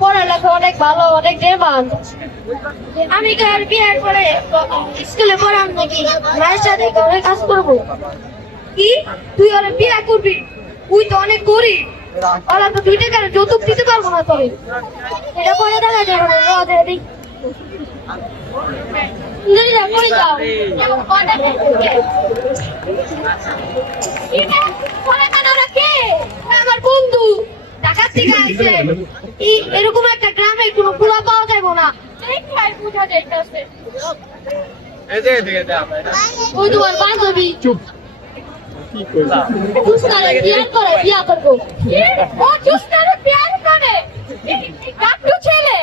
পড়ালেখা অনেক ভালো, অনেক ডিমান্ড। আমি তো আর বিয়ের পরে স্কুলে পড়াম নাকি মায়ের সাথে অনেক কাজ করবো। কি তুই ওরা বিয়ে করবি? তুই তো অনেক গরিব, ওরা তো 2 টাকার যৌতুক দিতে পারবো না তোরে। এটা পরে দেখা যাবে না, রোদে দিই আমার বন্ধু ঢাকা থেকে আইছে। এরকম একটা গ্রামে কোনো পোলা পাওয়া যাবে না, বুঝা যাইতেছে। ওই তোমার বান্ধবী চুপ বিয়া করবো। ও চুস্তারে প্যার করে কাটু ছেলে।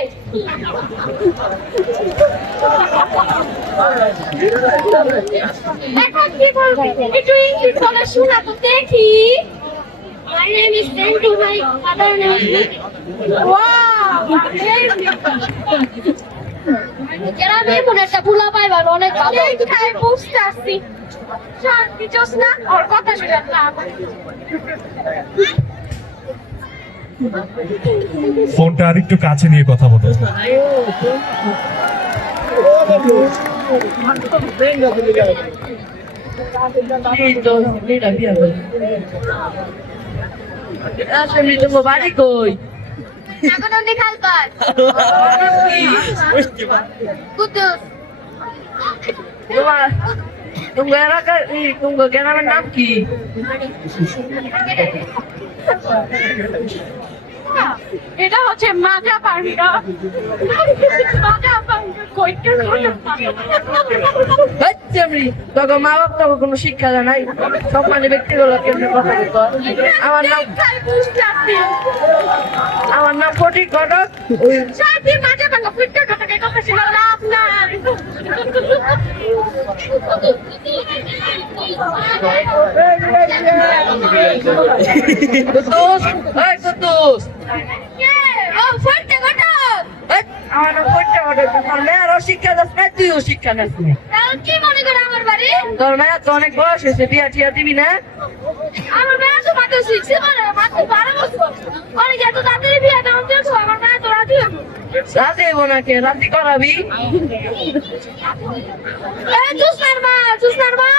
এখন কি বলবি? একটু ইংলিশ বলে শোনা তো দেখি। My name is Sendu. My father name is. Wow! গ্রামে কোন একটা পোলা পাইবার অনেক ভালো। খাই বুঝতে আসছি। শান্তি চোস না ওর কথা শুনে লাভ। ফোনটা আর একটু কাছে নিয়ে কথা বলো। বাড়ি কই? তোমার এলাকার তোমার গ্রামের নাম কি? এটা হচ্ছে মাজা পান্ডা। তোকে মা বাপ তোকে কোনো শিক্ষা জানাই, সম্মানী ব্যক্তিগুলো কেমনি কথা বলতো। আমার নাম ফটিক ঘটক। মাজা পাঙ্গা ফুটে ঘটকে কথা ছিল লাভ নাই। শিক্ষা দাস না, তুইও শিক্ষা নাস না। কি মনে করে আমার বাড়ি? তোর মেয়ে তো অনেক বয়স হয়েছে, বিয়া টিয়া দিবি না? আমার মেয়ে তো মাত্র 6 মানে মাত্র 12 বছর। অনেক এত তাড়াতাড়ি বিয়ে দেওয়া দেখো, আমার মেয়ে তো রাজি হবে। রাজি হবো নাকি? রাজি করাবি? জুসনার মা, জুসনার মা।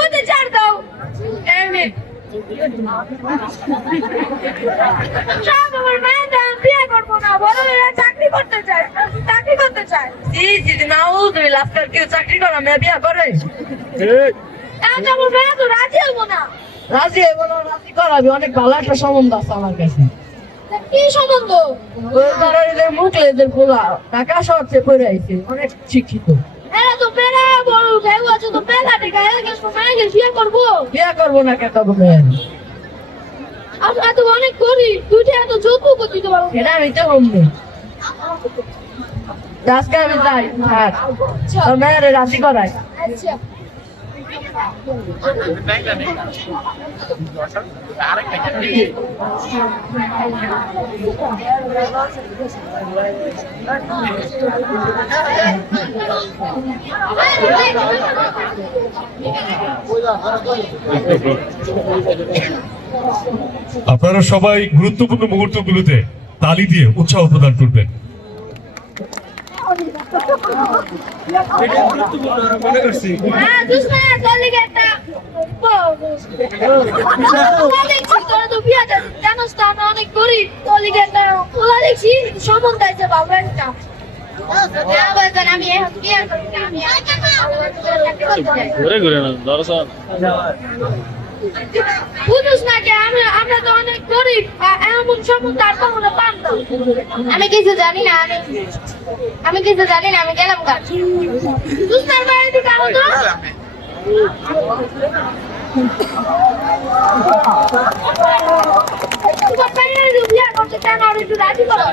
বলতে চার দাও আমার মেয়েটা বিয়ে করবো না, বড় চাকরি করতে চায়, চাকরি করতে চায়। আজকাল কেউ চাকরি করা মেয়ে বিয়া করে? আমার মেয়ে তো রাজি হবো না। রাজি হবো না? রাজি করাবি? অনেক ভালো একটা সম্বন্ধ আছে আমার কাছে। কি সম্বন্ধ? মুখলেদের খোলা ঢাকা শহর থেকে পড়ে আইছে, অনেক শিক্ষিত। এরা তো পেরা বড় ভেউ আছে, তো পেরা ঢেকা বিয়ে করবো। বিয়া করবো না কেন মেয়ে? আমরা তো অনেক গরিব, 2 টাকা তো যৌতুক দিতে পারবো। এটা আমি তো বলবো আজকে আমি যাই, মেয়ের রাজি করাই। আচ্ছা আপনারা সবাই গুরুত্বপূর্ণ মুহূর্তগুলোতে তালি দিয়ে উৎসাহ প্রদান করবেন। অনেক গরিব সম্বন্ধ আছে বাবা একটা। বুঝুস না কে আমরা তো অনেক গরিব, এমন সম্বন্ধ আর কখনো পারতাম। আমি কিছু জানি না, আমি কিছু জানি না, আমি গেলাম কাজ। দুষ্টার বাড়িতে কারো তো বিয়ে করতে চান আর একটু রাজি করো।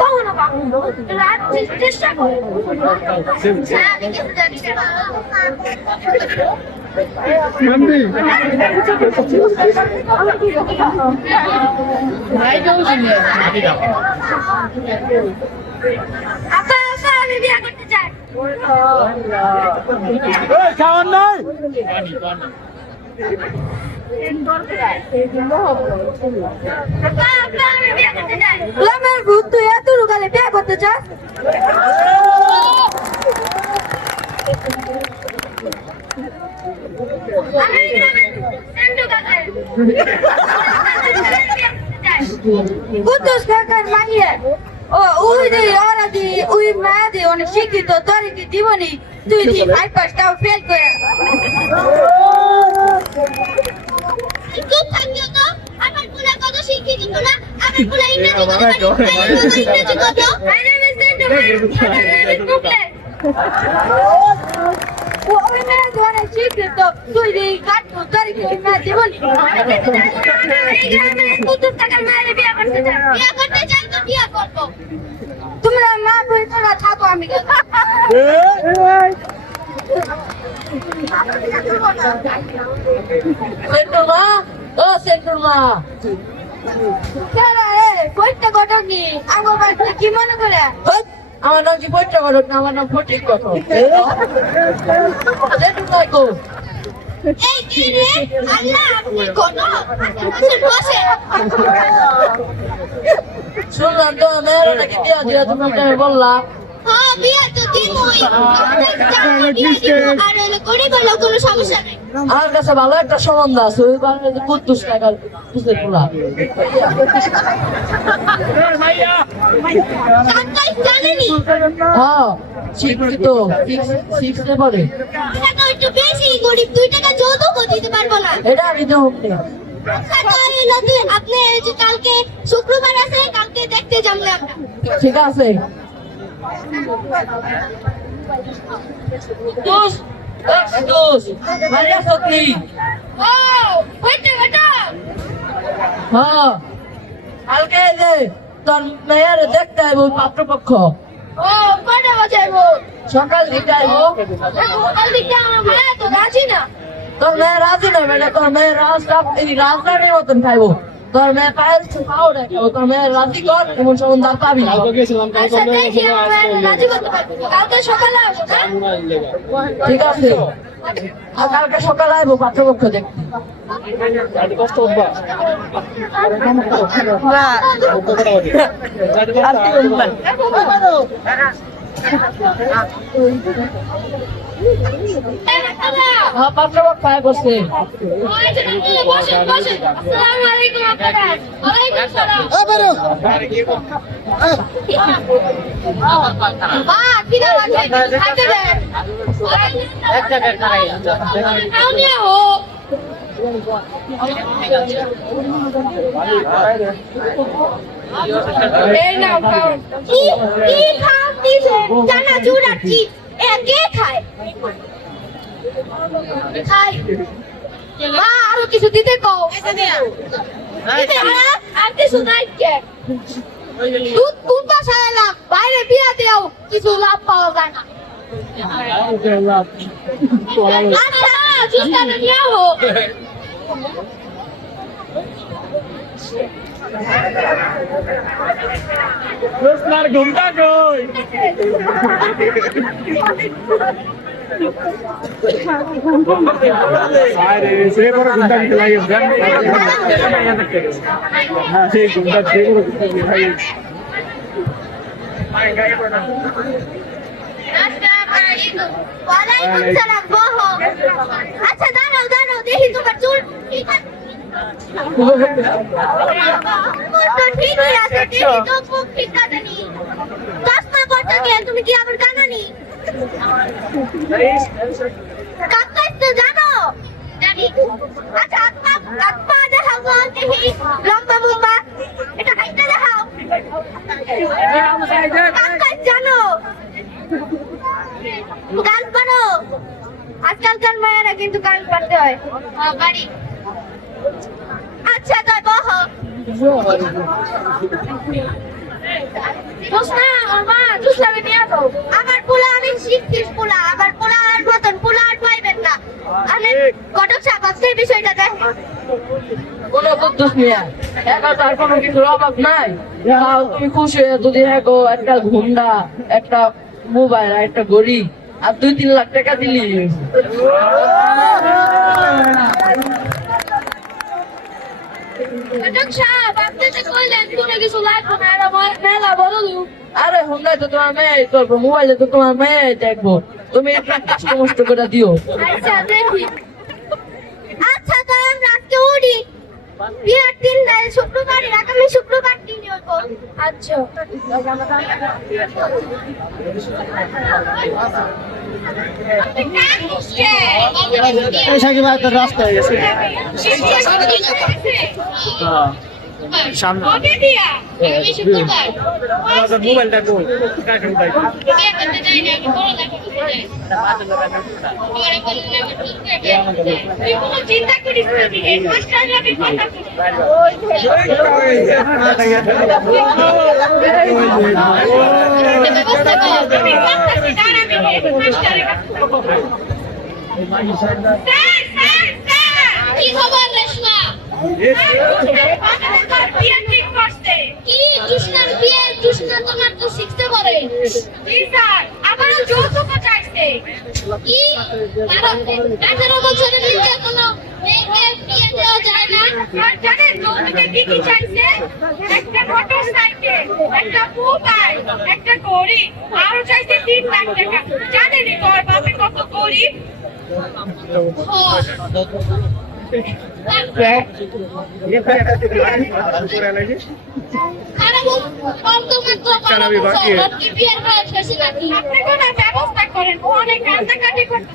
কখনো রাত চেষ্টা করে আপা আপা আমি বিয়ে করতে চাই আপা আপা আমি বিয়ে করতে চাই গ্রামের ভূত তুই এত রুগালে বিয়ে করতে চাস আমি গ্রামের সেন্টু কাছে কুদ্দুস কাকার মাইয়া ও ওই যে ওরা দি ওই মায়া দি অনেক শিক্ষিত তোর কি দিবনি তুই দি 5 ফেল করে একটু থাকিও তো আমার পুরা কত শিক্ষিত তোরা আমার পুরা ইংরেজি কত ইংরেজি কত আই নেম ইজ ওই মেয়ে ধরে শিক্ষিত তুই দি কাট তোর কি না দিবনি এই গ্রামে কুদ্দুস কাকার মায়ের বিয়ে করতে চাই তো বিয়ে করব তোমরা মা কই তোরা থাকো আমি সেন্টুর মা ও সেন্টুর মা কেন রে কইতে কত কি আমার বাড়িতে কি মনে করে আমার নাম কি পয়টা করো না আমার নাম ফটিক কথা সেন্টুর মা কো এই কি রে আল্লাহ আপনি কোন বসে শুনলাম তো মেয়েরা নাকি বিয়া দিয়া তুমি বললা হ্যাঁ বিয়ে তো দিমই আর হলো করে বলো কোনো সমস্যা নেই আমার কাছে ভালো একটা সম্বন্ধ আছে ওই বাংলাদেশে কুদ্দুস টাকার বুঝতে পোলা কাকাই জানেনি হ্যাঁ শিক্ষিত শিখতে পারে এটা তো একটু বেশি গরিব 2 টাকা যৌতুক দিতে পারবো না এটা আমি দেবো আপনি যে কালকে শুক্রবার আছে কালকে দেখতে যাবো আমরা ঠিক আছে দোষ দোষ মারিয়া সত্যি ও ওইটা ওইটা হ্যাঁ কালকে যে তোর মেয়ের দেখতে আইব পাত্রপক্ষ ও কয়টা বাজাইবো সকাল দিকে আইব কাল দিকে আমার মায়া তো রাজি না তোর মেয়ে রাজি না বেটা তোর মেয়ে রাজধানীর মতন খাইবো তোর মেয়ে পায়ের খাও দেখাবো তোর মেয়ে রাজি কর এমন সমন দাম পাবি না আচ্ছা দেখি আমার মায়া রাজি করতে পারবো কালকে সকালে আসবো ঠিক আছে আর কালকে সকালে আইবো পাত্রপক্ষ দেখতে হ্যাঁ পাত্রপক্ষ আয় করছে বসেন বসেন আসসালামু আলাইকুম আপনারা ওয়ালাইকুম আসসালাম বা কি দাও আছে খাইতে দেন এক জায়গায় খাই খাও নিয়ে হো এই নাও খাও কি খাও দিছে জানা জুড়াচ্ছি এ কে খায় খাই মা আরো কিছু দিতে কও আর কিছু নাই কে দুধ কোন বাসায় এলাম বাইরে বিয়া দেও কিছু লাভ পাওয়া যায় না আচ্ছা জুসটা নিয়ে আও Ruslar ঘুমটা কই আরে সে বড় ঘুমটা দিতে লাগে হ্যাঁ সেই ঘুমটা সে বড় ঘুমটা দিতে লাগে ওয়ালাইকুম সালাম বহো আচ্ছা দাঁড়াও দাঁড়াও দেখি তোমার চুল ঠিক আছে তো ঠিকই আছে দেখি তো খুব ঠিক আছে নি চশমা পড়তে গেল তুমি কি আবার কানানি কাকাই তো জানো জানি আচ্ছা আপা দেখাও দেখি লম্বা লম্বা এটা হাইটা দেখাও কাকাই জানো গান পারো আজকালকার মায়েরা কিন্তু গান পারতে হয় বাড়ি জোসনা ওর মা জোসনাকে নিয়ে আসো। আমার পোলা অনেক শিক্ষিত পোলা, আমার পোলা আর মতন পোলা আর পাইবেন না। আমি কটক সাপাসের বিষয়টা দেখেন। কোনো কুদ্দুস মিয়া এখন তার কোনো কিছুর অভাব নাই। তাও তুমি খুশি হয়ে যদি দেখো একটা ঘুমটা, একটা মোবাইল আর একটা ঘড়ি আর 2-3 লাখ টাকা দিলি কটক সাহেব আপনি তো কইলেন কোনো কিছু লাগবে না, এরা মেলা বড় লোক। আরে হুন্ডায় তো তোমার মেয়ে করবো, মোবাইলে তো তোমার মেয়ে দেখবো, তুমি একটু কষ্ট মষ্ট করে দিও। আচ্ছা দেখি। আচ্ছা তাই আমরা আজকে উঠি। বিয়ার দিন শুক্রবার, আগামী শুক্রবার দিন হইব। আচ্ছা সাকিব একটা রাস্তা হয়ে গেছে সামনে মোবাইলটা কোন কাকে উঠাই চিন্তা করিস না, হেডমাস্টার লাগে কথা ব্যবস্থা কর। তুমি করতেছি দাঁড়াবি হেডমাস্টারের কাছে। কি খবর রেশমা? কি জুসনার বিয়ে? জুসনা তোমার তো শিখতে পারে। জি স্যার, আমারও যৌতুক চাইছে। কি 18 বছরের নিচে কোনো মেয়েকে বিয়ে দেওয়া যায় না। আর জানেন যৌতুকে কি কি চাইছে? একটা মোটরসাইকেল, একটা মোবাইল, একটা ঘড়ি, আরো চাইছে 3 লাখ টাকা। জানেন তোর বাপে কত গরিব? ব্যবস্থা করেন, ও অনেক কান্দাকাটি করতে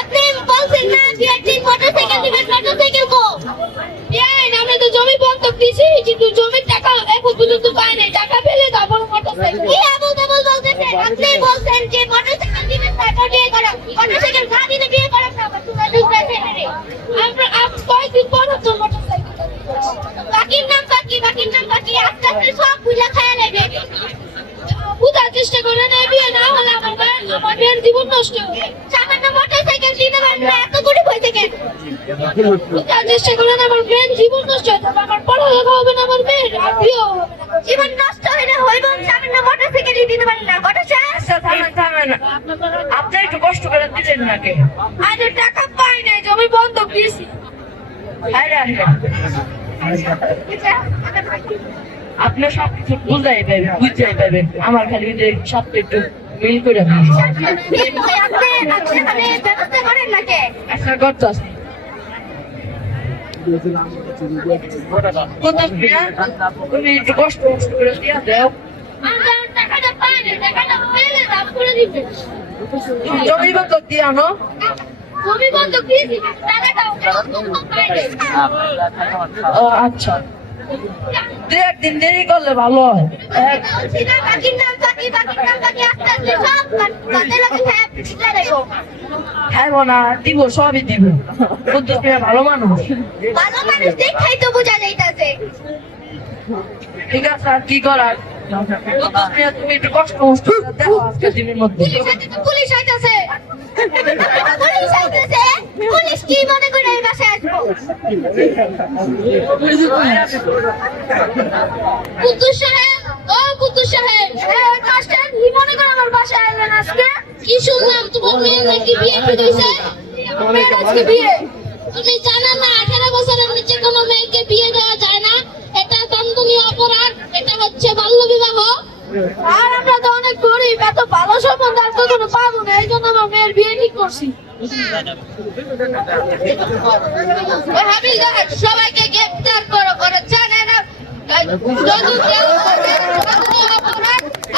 আপনি বলছেন না মোটরসাইকেল দিবেন, মোটরসাইকেল কো? আমরা তো জমি বন্ধক দিছি, কিন্তু জমির টাকা এখন পর্যন্ত পাই নাই। টাকা পেলে তারপর মোটরসাইকেল। কি আবল তাবল বলতেছেন? আপনি বলছেন যে মোটরসাইকেল দিবেন তারপর বিয়ে করা। মোটরসাইকেল না দিলে বিয়ে করা না। তোমার দুধটা ফেলে রে। আমরা কয়েকদিন পর তো মোটরসাইকেল বাকির নাম বাকি আস্তে আস্তে সব বুঝা খায়া নেবে। বুঝার চেষ্টা করে না, বিয়ে না হলে আমার মেয়ের জীবন নষ্ট হবে। সামান্য মোটরসাইকেল দিতে পারেন না, এত গরিব হয়েছে কেন? বুঝার চেষ্টা করে না, আমার মেয়ের জীবন নষ্ট হয়ে যাবে। আমার পড়ালেখা হবে না, আমার মেয়ের আর বিয়ে হবে না। জীবন নষ্ট হলে হইব সামান্য মোটরসাইকেল দিতে পারেন না। থামেন, আপনি একটু কষ্ট করে দিলেন নাকি? আজ টাকা পাই নাই, জমি বন্ধক দিয়েছি। আপনি সবকিছু বুঝাই পাবেন, আমার খালি সাথে একটু মিল করে ব্যবস্থা করেন নাকি? একটা করতে আসি। তুমি একটু কষ্ট করে দিয়া দেও। টাকাটা পাই নাই, টাকাটা পেলে দাম করে দিতে। জমি বন্ধক দিয়ে আনো। জমি বন্ধক দিয়েছি, টাকাটাও পাই নাই। ও আচ্ছা, 2-1 দিন দেরি করলে ভালো হয়। বাকির নাম বাকি আস্তে আস্তে সব কাঁদে লাগে। খাইব না, দিব, সবই দিব। কুদ্দুস মিয়া ভালো মানুষ। ভালো মানুষ দেখাই তো বোঝা যাইতাছে। ঠিক আছে, আর কি করার? কুদ্দুস মিয়া তুমি একটু কষ্ট মষ্ট করে দেখো আজকে দিনের মধ্যে। পুলিশ আইতাছে। পুলিশ কি মনে করে এই বাসায় আসবো? কুদ্দুস সাহেব, ও কুদ্দুস সাহেব, কাজটা কি মনে করে আমার বাসায় আসলেন আজকে? কি শুনলাম তোমার মেয়ের নাকি বিয়ে হয়েছে? মেয়ের আজকে বিয়ে। তুমি জানো না 18 বছরের নিচে কোনো মেয়েকে বিয়ে দেওয়া যায় না। এটা দণ্ডনীয় অপরাধ, এটা হচ্ছে বাল্য বিবাহ। আর আমরা তো অনেক গরিব, এত ভালো সম্বন্ধ আর কখনো পাবো না, এই জন্য আমার মেয়ের বিয়ে ঠিক করছি। সবাইকে গ্রেফতার করো, জানে না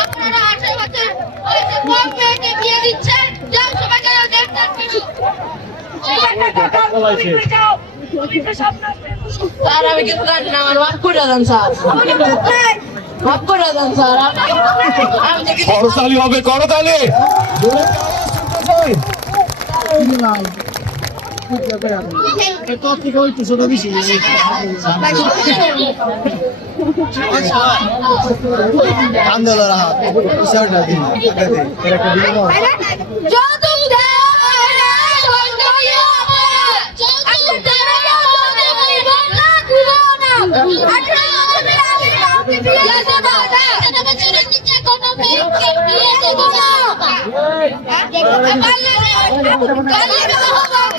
আপনারা 18 বছর বয়সে কম মেয়েকে বিয়ে দিচ্ছেন। যাও সবাইকে গ্রেফতার করো। স্যার আমি কিন্তু জানি না, আমার মাফ করে দেন স্যার, মাফ করে দেন স্যার, আমি তো কিছু করতালি হবে, করতালি। তোর থেকে ওই তো ছোট বেশি আন্দোলন বিষয়টা দিন একটা দিন যৌতুক দেওয়া সঞ্চয় আমার যৌতুক দেওয়া আমি বাংলা দিব না 18 বছরের আমি কাউকে বিয়ে দেব না 18 বছরের নিচে কোনো মেয়েকে বিয়ে দেব না কালে হবে